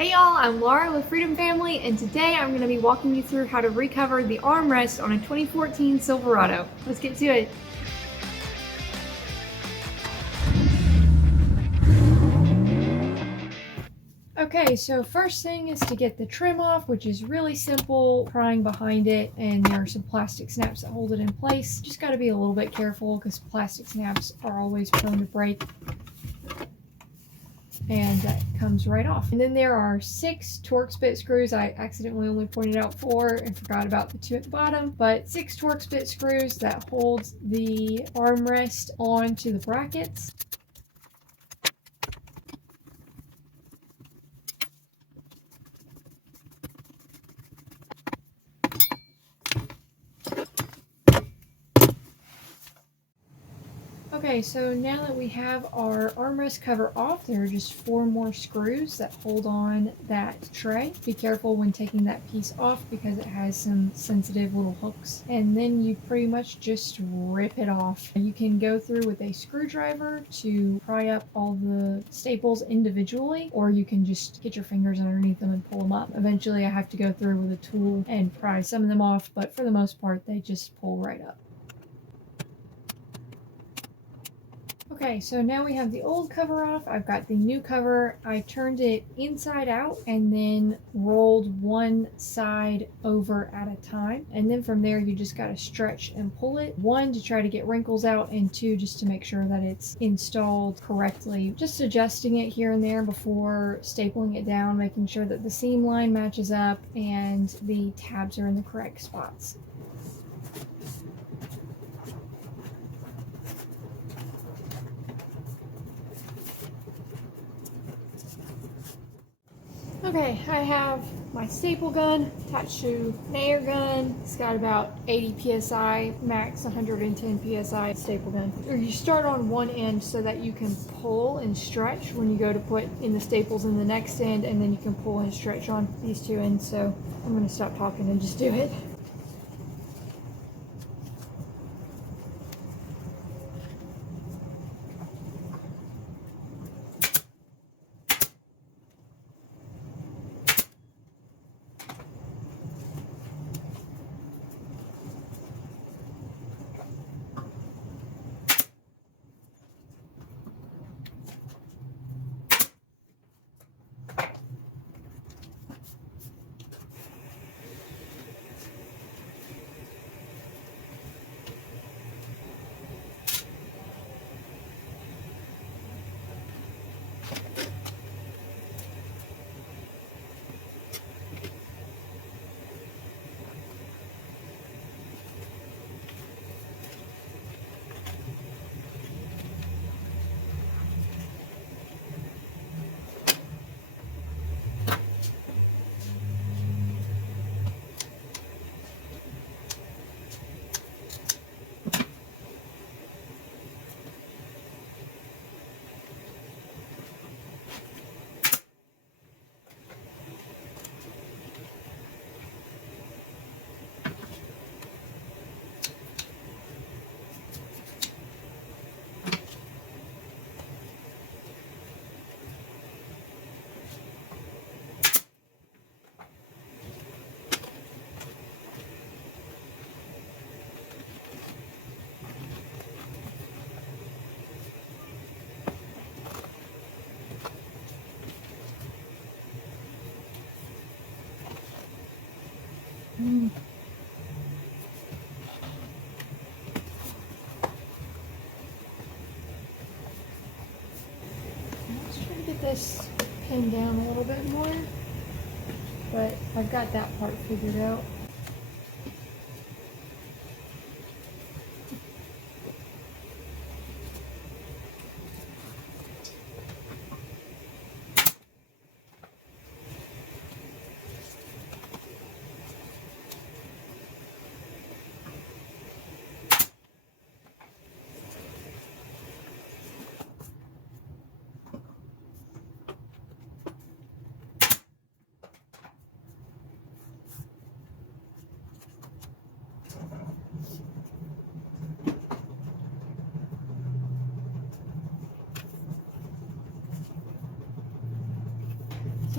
Hey y'all, I'm Laura with Freedom Family, and today I'm going to be walking you through how to recover the armrest on a 2014 Silverado. Let's get to it. Okay, so first thing is to get the trim off, which is really simple. Prying behind it, and there are some plastic snaps that hold it in place. Just got to be a little bit careful because plastic snaps are always prone to break. And that comes right off. And then there are 6 Torx bit screws. I accidentally only pointed out 4 and forgot about the 2 at the bottom, but 6 Torx bit screws that holds the armrest onto the brackets. Okay, so now that we have our armrest cover off, there are just 4 more screws that hold on that tray. Be careful when taking that piece off because it has some sensitive little hooks. And then you pretty much just rip it off. You can go through with a screwdriver to pry up all the staples individually, or you can just get your fingers underneath them and pull them up. Eventually I have to go through with a tool and pry some of them off, but for the most part they just pull right up. Okay, so now we have the old cover off. I've got the new cover. I turned it inside out and then rolled one side over at a time. And then from there, you just got to stretch and pull it. 1, to try to get wrinkles out, and 2, just to make sure that it's installed correctly. Just adjusting it here and there before stapling it down, making sure that the seam line matches up and the tabs are in the correct spots. Okay, I have my staple gun attached to an air gun. It's got about 80 psi, max 110 psi staple gun. Or you start on one end so that you can pull and stretch when you go to put in the staples in the next end, and then you can pull and stretch on these 2 ends. So I'm going to stop talking and just do it. Let's try to get this pinned down a little bit more, but I've got that part figured out.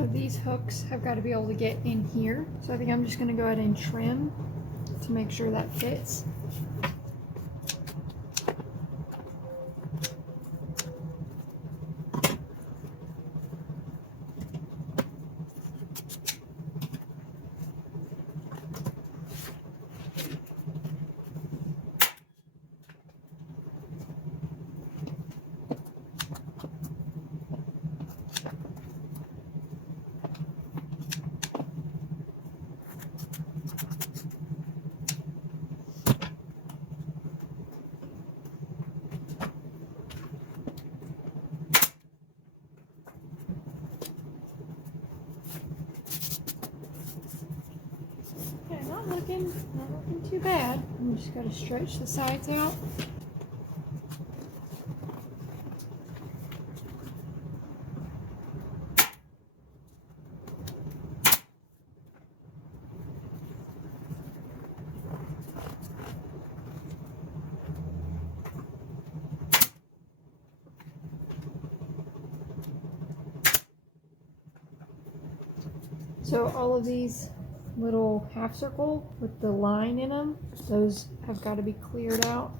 So these hooks have got to be able to get in here. So I think I'm just going to go ahead and trim to make sure that fits. Not looking too bad. I'm just going to stretch the sides out. So all of these little half circle with the line in them, those have got to be cleared out.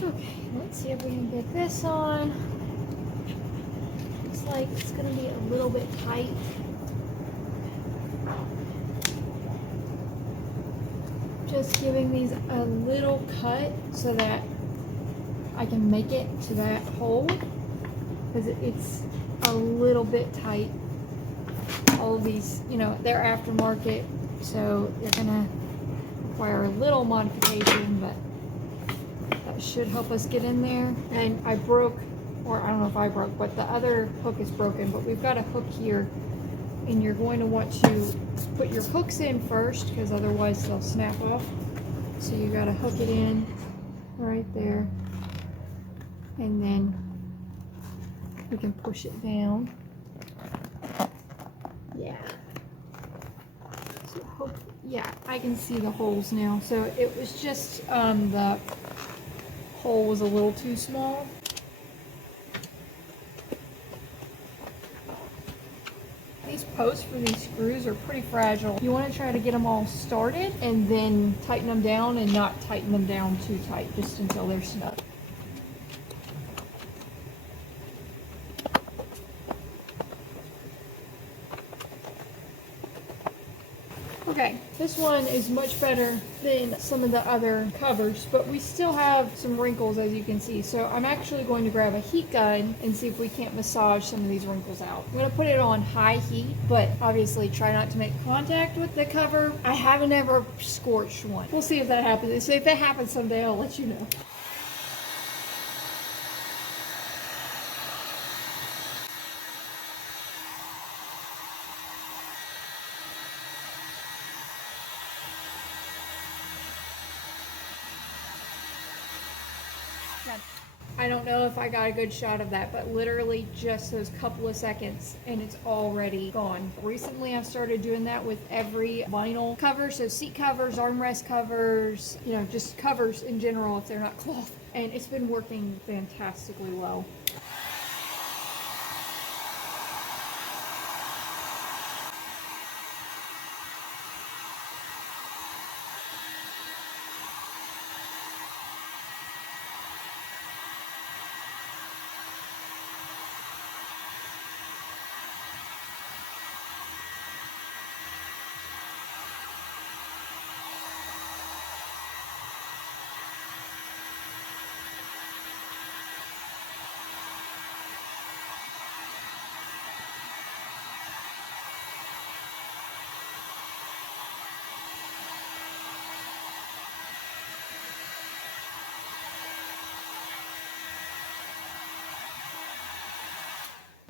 Okay, let's see if we can get this on. Looks like it's going to be a little bit tight. Just giving these a little cut so that I can make it to that hole, because it's a little bit tight. All of these, you know, they're aftermarket, so they're going to require a little modification, but that should help us get in there. And I broke, or I don't know if I broke, but the other hook is broken, but we've got a hook here, and you're going to want to put your hooks in first, because otherwise they'll snap off. So you got to hook it in right there, and then we can push it down. Yeah. So yeah, I can see the holes now. So it was just the hole was a little too small. These posts for these screws are pretty fragile. You want to try to get them all started and then tighten them down, and not tighten them down too tight, just until they're snug. Okay, this one is much better than some of the other covers, but we still have some wrinkles, as you can see. So I'm actually going to grab a heat gun and see if we can't massage some of these wrinkles out. I'm going to put it on high heat, but obviously try not to make contact with the cover. I haven't ever scorched one. We'll see if that happens. So if that happens someday, I'll let you know. I don't know if I got a good shot of that, but literally just those couple of seconds and it's already gone. Recently I've started doing that with every vinyl cover, so seat covers, armrest covers, you know, just covers in general if they're not cloth. And it's been working fantastically well.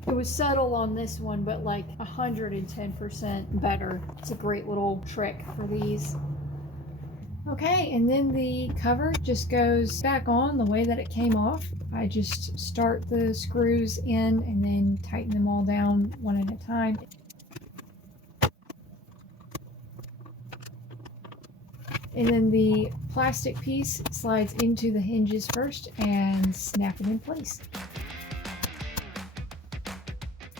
It was subtle on this one, but like 110% better. It's a great little trick for these. Okay, and then the cover just goes back on the way that it came off. I just start the screws in and then tighten them all down one at a time. And then the plastic piece slides into the hinges first and snap it in place.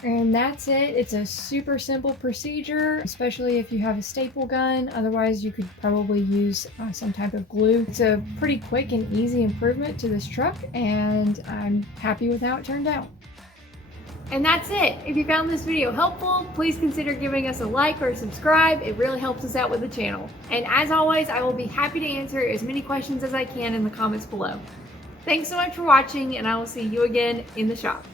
And that's it. It's a super simple procedure, especially if you have a staple gun. Otherwise, you could probably use some type of glue. It's a pretty quick and easy improvement to this truck, and I'm happy with how it turned out. And that's it. If you found this video helpful, please consider giving us a like or a subscribe. It really helps us out with the channel. And as always, I will be happy to answer as many questions as I can in the comments below. Thanks so much for watching, and I will see you again in the shop.